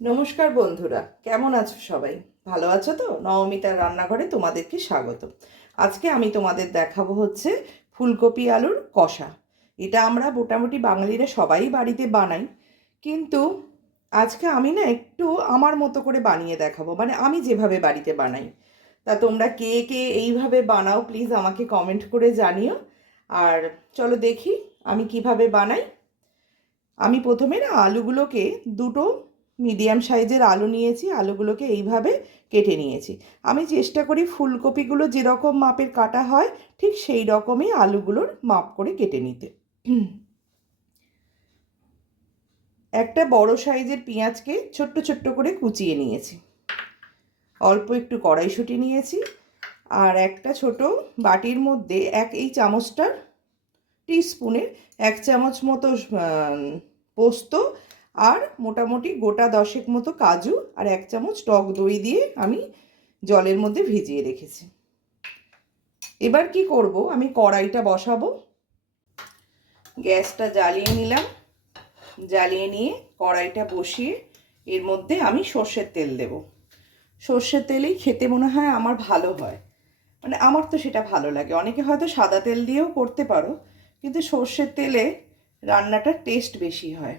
নমস্কার বন্ধুরা, কেমন আছো সবাই? ভালো আছো তো? নবমিতার রান্নাঘরে তোমাদেরকে স্বাগত। আজকে আমি তোমাদের দেখাবো হচ্ছে ফুলকপি আলুর কষা। এটা আমরা মোটামুটি বাঙালিরা সবাই বাড়িতে বানাই, কিন্তু আজকে আমি না একটু আমার মতো করে বানিয়ে দেখাবো। মানে আমি যেভাবে বাড়িতে বানাই। তা তোমরা কে কে এইভাবে বানাও প্লিজ আমাকে কমেন্ট করে জানিও। আর চলো দেখি আমি কীভাবে বানাই। আমি প্রথমে না আলুগুলোকে দুটো মিডিয়াম সাইজের আলু নিয়েছি, আলুগুলোকে এইভাবে কেটে নিয়েছি। আমি চেষ্টা করি ফুলকপিগুলো যেরকম মাপের কাটা হয়, ঠিক সেই রকমই আলুগুলোর মাপ করে কেটে নিতে। একটা বড় সাইজের পেঁয়াজকে ছোট্ট ছোট্ট করে কুচিয়ে নিয়েছি। অল্প একটু কড়াইশুঁটি নিয়েছি আর একটা ছোট বাটির মধ্যে এক এই চামচটার টিস্পুনের এক চামচ মতো পোস্ত আর মোটামুটি গোটা দশেক মতো কাজু আর এক চামচ টক দই দিয়ে আমি জলের মধ্যে ভিজিয়ে রেখেছি। এবার কি করব? আমি কড়াইটা বসাবো। গ্যাসটা জ্বালিয়ে নিলাম। জ্বালিয়ে নিয়ে কড়াইটা বসিয়ে এর মধ্যে আমি সর্ষের তেল দেব। সর্ষের তেলেই খেতে মনে হয় আমার ভালো হয়। মানে আমার তো সেটা ভালো লাগে। অনেকে হয়তো সাদা তেল দিয়েও করতে পারো, কিন্তু সর্ষের তেলে রান্নাটার টেস্ট বেশি হয়।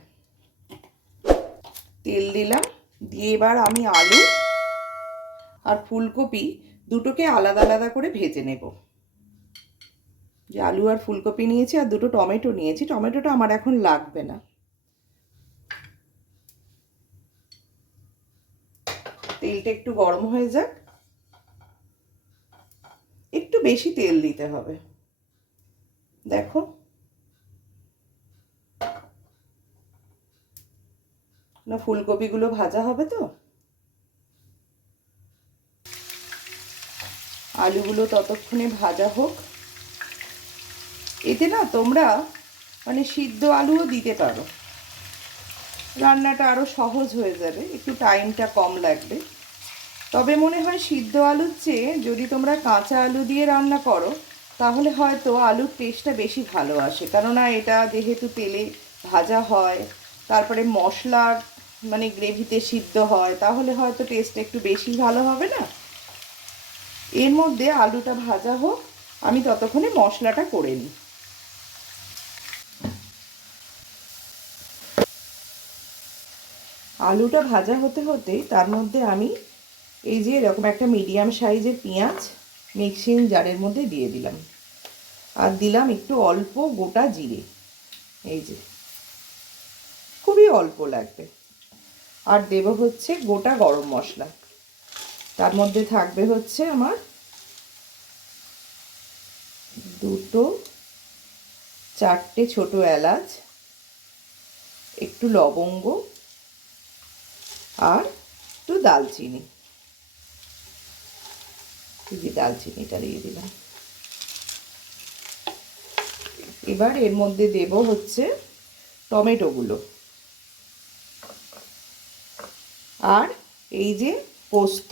তেল দিলাম, দিয়ে এবার আমি আলু আর ফুলকপি দুটোকে আলাদা আলাদা করে ভেজে নেব। যে আলু আর ফুলকপি নিয়েছি আর দুটো টমেটো নিয়েছি, টমেটোটা আমার এখন লাগবে না। তেলটা একটু গরম হয়ে যাক। একটু বেশি তেল দিতে হবে। দেখো না ফুলকপিগুলো ভাজা হবে তো? আলুগুলো ততক্ষণে ভাজা হোক। এতে না তোমরা মানে সিদ্ধ আলুও দিতে পারো। রান্নাটা আরও সহজ হয়ে যাবে, একটু টাইমটা কম লাগবে। তবে মনে হয় সিদ্ধ আলুর চেয়ে যদি তোমরা কাঁচা আলু দিয়ে রান্না করো, তাহলে হয়তো আলুর টেস্টটা বেশি ভালো আসে। কেননা এটা যেহেতু তেলে ভাজা হয়, তারপরে মশলার মানে গ্রেভিতে সিদ্ধ হয়, তাহলে হয়তো টেস্ট একটু বেশি ভালো হবে না? এর মধ্যে আলুটা ভাজা হোক, আমি ততক্ষণে মশলাটা করে নিই। আলুটা ভাজা হতে হতে তার মধ্যে আমি এই যে এরকম একটা মিডিয়াম সাইজের পেঁয়াজ মিক্সিং জারের মধ্যে দিয়ে দিলাম। আর দিলাম একটু অল্প গোটা জিরে, এই যে। খুবই অল্প লাগবে। আর দেব হচ্ছে গোটা গরম মশলা। তার মধ্যে থাকবে হচ্ছে আমার দুটো, চারটে ছোট এলাচ, একটু লবঙ্গ আর একটু দালচিনি। যে দালচিনিটা দিয়ে দিলাম। এবার এর মধ্যে দেব হচ্ছে টমেটোগুলো। আর এই যে পোস্ত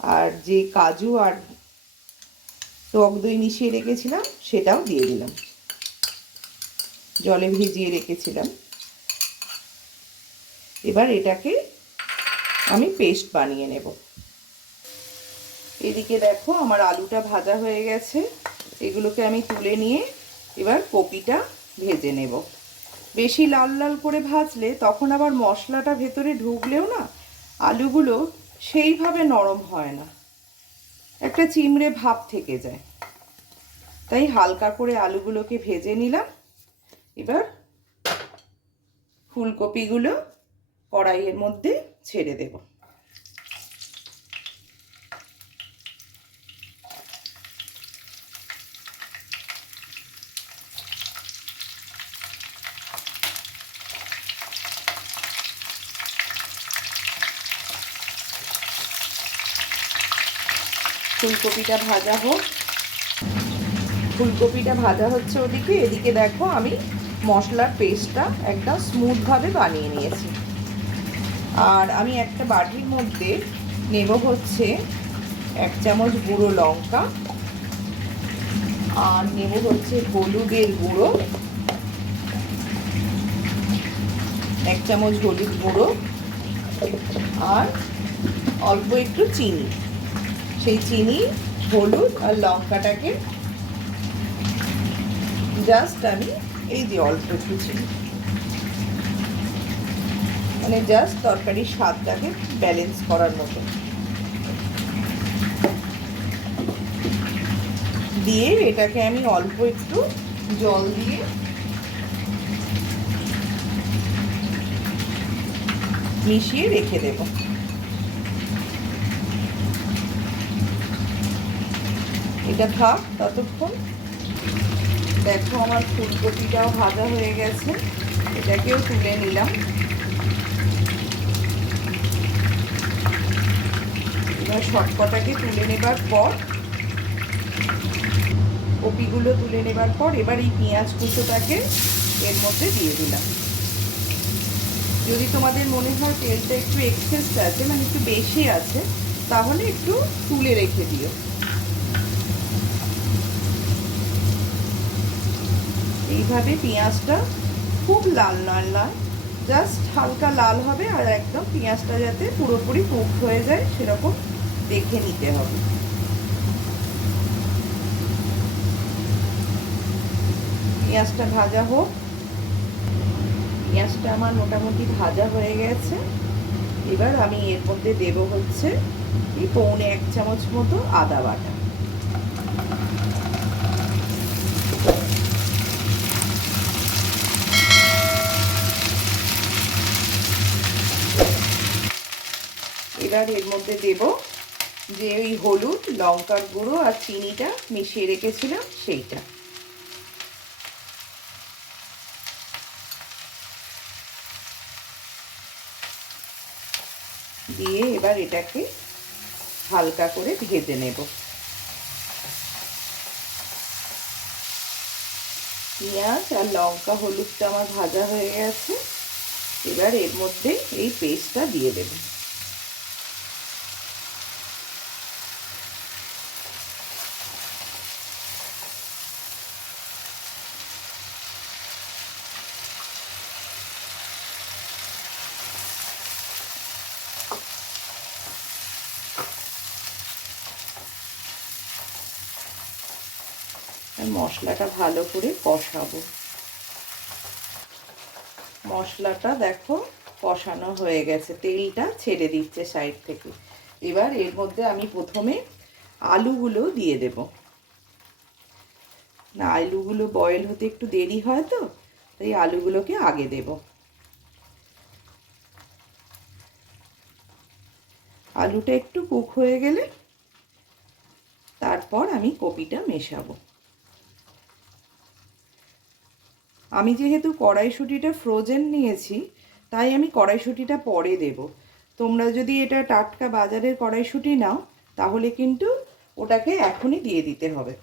আর যে কাজু আর টক দই মিশিয়ে রেখেছিলাম, সেটাও দিয়ে দিলাম। জলে ভিজিয়ে রেখেছিলাম। এবার এটাকে আমি পেস্ট বানিয়ে নেব। এদিকে দেখো আমার আলুটা ভাজা হয়ে গেছে। এগুলোকে আমি তুলে নিয়ে এবার কপিটা ভেজে নেব। বেশি লাল লাল করে ভাজলে তখন আবার মশলাটা ভেতরে ঢুকলেও না আলুগুলো সেইভাবে নরম হয় না। একটা চিমড়ে ভাব থেকে যায়। তাই হালকা করে আলুগুলোকে ভেজে নিলাম। এবার ফুলকপিগুলো কড়াইয়ের মধ্যে ছেড়ে দেব। ফুলকপিটা ভাজা হোক। ফুলকপিটা ভাজা হচ্ছে ওদিকে। এদিকে দেখো আমি মশলার পেস্টটা একদম স্মুথভাবে বানিয়ে নিয়েছি। আর আমি একটা বাটির মধ্যে নেব হচ্ছে এক চামচ গুঁড়ো লঙ্কা। আর নেব হচ্ছে হলুদের গুঁড়ো। এক চামচ হলুদ গুঁড়ো। আর অল্প একটু চিনি। সেই চিনি, হলুদ আর লঙ্কাটাকে জাস্ট আমি এই যে অল্প একটু চিনি। মানে জাস্ট তরকারির স্বাদটাকে ব্যালেন্স করার মতো। দিয়ে এটাকে আমি অল্প একটু জল দিয়ে মিশিয়ে রেখে দেব। এটা থাক, ততক্ষণ। দেখো আমার ফুলকপিটাও ভাজা হয়ে গেছে। এটাকেও তুলে নিলাম। এবার সবকটাকে তুলে নেবার পর, কপিগুলো তুলে নেবার পর এবার এই পেঁয়াজ কুচোটাকে এর মধ্যে দিয়ে দিলাম। যদি তোমাদের মনে হয় তেলটা একটু এক্সেস আছে মানে একটু বেশি আছে, তাহলে একটু তুলে রেখে দিও। এইভাবে পেঁয়াজটা খুব লাল লাল লাল জাস্ট হালকা লাল হবে আর একদম পেঁয়াজটা যাতে পুরোপুরি কুক হয়ে যায় সেরকম দেখে নিতে হবে। পেঁয়াজটা ভাজা হোক। পেঁয়াজটা আমার মোটামুটি ভাজা হয়ে গেছে। এবার আমি এর মধ্যে দেব হচ্ছে এই পৌনে এক চামচ মতো আদা বাটা। এবার এর মধ্যে দেব যে ওই হলুদ, লঙ্কার গুঁড়ো আর চিনিটা মিশিয়ে রেখেছিলাম সেইটা। দিয়ে এবার এটাকে হালকা করে ভেজে নেব। পেঁয়াজ আর লঙ্কা, হলুদটা আমার ভাজা হয়ে গেছে। এবার এর মধ্যে এই পেস্টটা দিয়ে দেব। মশলাটা ভালো করে কষাবো। মশলাটা দেখো কষানো হয়ে গেছে, তেলটা ছেড়ে দিচ্ছে সাইড থেকে। এবার এর মধ্যে আমি প্রথমে আলুগুলো দিয়ে দেব। না, আলুগুলো বয়েল হতে একটু দেরি হয় তো, তাই আলুগুলোকে আগে দেব। আলুটা একটু কুক হয়ে গেলে তারপর আমি কপিটা মেশাবো। আমি যেহেতু কড়াইশুঁটিটা ফ্রোজেন নিয়েছি, তাই আমি কড়াইশুঁটিটা পরে দেব। তোমরা যদি এটা টাটকা বাজারের কড়াইশুঁটি নাও, তাহলে কিন্তু ওটাকে এখনই দিয়ে দিতে হবে।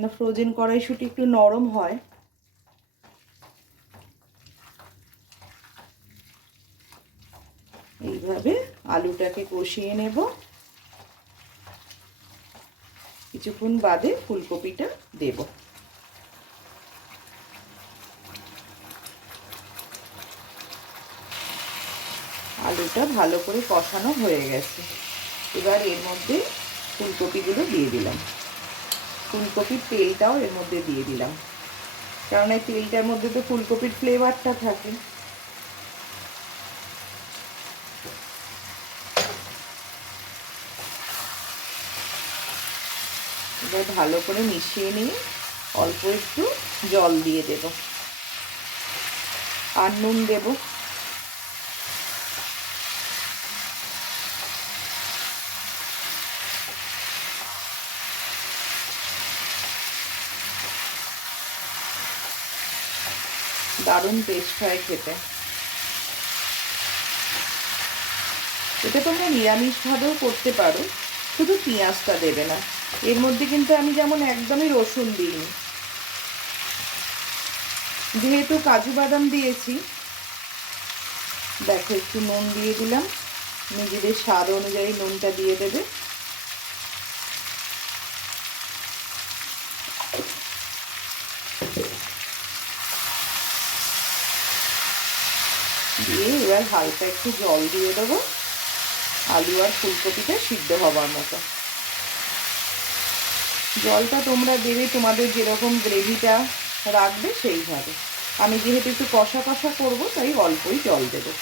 না ফ্রোজেন কড়াইশুঁটি একটু নরম হয়। এইভাবে আলুটাকে কষিয়ে নেব। কিছুক্ষণ বাদে ফুলকপিটা দেব। আলুটা ভালো করে কষানো হয়ে গেছে। এবার এর মধ্যে ফুলকপিগুলো দিয়ে দিলাম। ফুলকপির তেলটাও এর মধ্যে দিয়ে দিলাম। কারণ এই তেলটার মধ্যে তো ফুলকপির ফ্লেভারটা থাকে। এবার ভালো করে মিশিয়ে নিয়ে অল্প একটু জল দিয়ে দেব। আর নুন দেব। দারুণ টেস্ট হয় খেতে। এটা তোমরা নিরামিষভাবেও করতে পারো, শুধু পেঁয়াজটা দেবে না। এর মধ্যে কিন্তু আমি যেমন একদমই রসুন দিইনি। যেহেতু কাজু বাদাম দিয়েছি, দেখো একটু নুন দিয়ে দিলাম। নিজেদের স্বাদ অনুযায়ী নুনটা দিয়ে দেবে। দিয়ে এবার হালকা একটু জল দিয়ে দেবো। আলু আর ফুলকপিটা সিদ্ধ হবার মতো। জলটা তোমরা দেবে তোমাদের যেরকম গ্রেভিটা রাখবে সেইভাবে। আমি যেহেতু একটু কষা কষা করব, তাই অল্পই জল দেবো।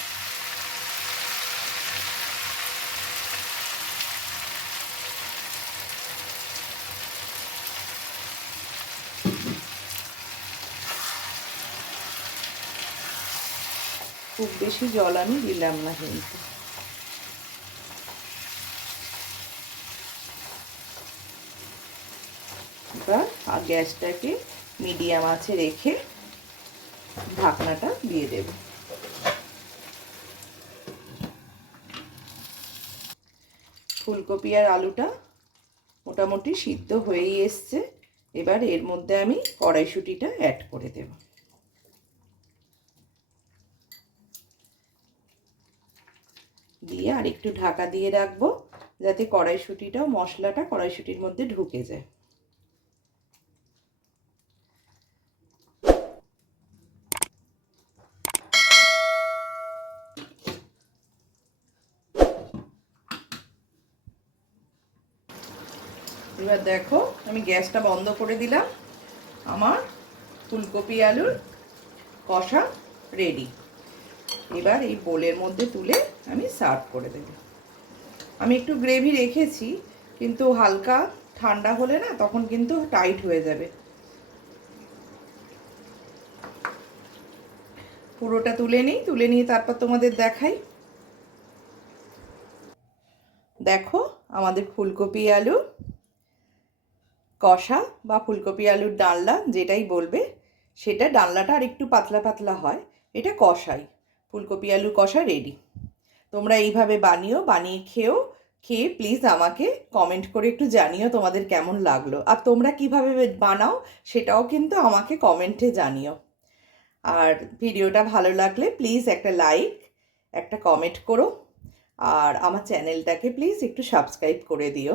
খুব বেশি জল আমি দিলাম না কিন্তু। এবার আর গ্যাসটাকে মিডিয়াম আছে রেখে ঢাকনাটা দিয়ে দেব। ফুলকপি আর আলুটা মোটামুটি সিদ্ধ হয়েই এসছে। এবার এর মধ্যে আমি কড়াইশুটিটা অ্যাড করে দেব। দিয়ে আর একটু ঢাকা দিয়ে রাখব যাতে কড়াইশুটিটাও মশলাটা কড়াইশুটির মধ্যে ঢুকে যায়। এবার দেখো, আমি গ্যাসটা বন্ধ করে দিলাম। আমার ফুলকপি আলুর কষা রেডি এবার এই বোলের মধ্যে তুলে আমি সার্ভ করে দেব। আমি একটু গ্রেভি রেখেছি, কিন্তু হালকা ঠান্ডা হলে না তখন কিন্তু টাইট হয়ে যাবে। পুরোটা তুলে নিই, তুলে নিয়ে তারপর তোমাদের দেখাই। দেখো, আমাদের ফুলকপি আলু কষা বা ফুলকপি আলুর ডালনা যেটাই বলবে, সেটা ডালনাটা আর একটু পাতলা পাতলা হয়, এটা কষাই। ফুলকপি আলু কষা রেডি তোমরা এইভাবে বানিও, বানিয়ে খেও, খেয়ে প্লিজ আমাকে কমেন্ট করে একটু জানিও তোমাদের কেমন লাগল। আর তোমরা কীভাবে বানাও, সেটাও কিন্তু আমাকে কমেন্টে জানিও। আর ভিডিওটা ভালো লাগলে প্লিজ একটা লাইক একটা কমেন্ট করো। আর আমার চ্যানেলটাকে প্লিজ একটু সাবস্ক্রাইব করে দিও।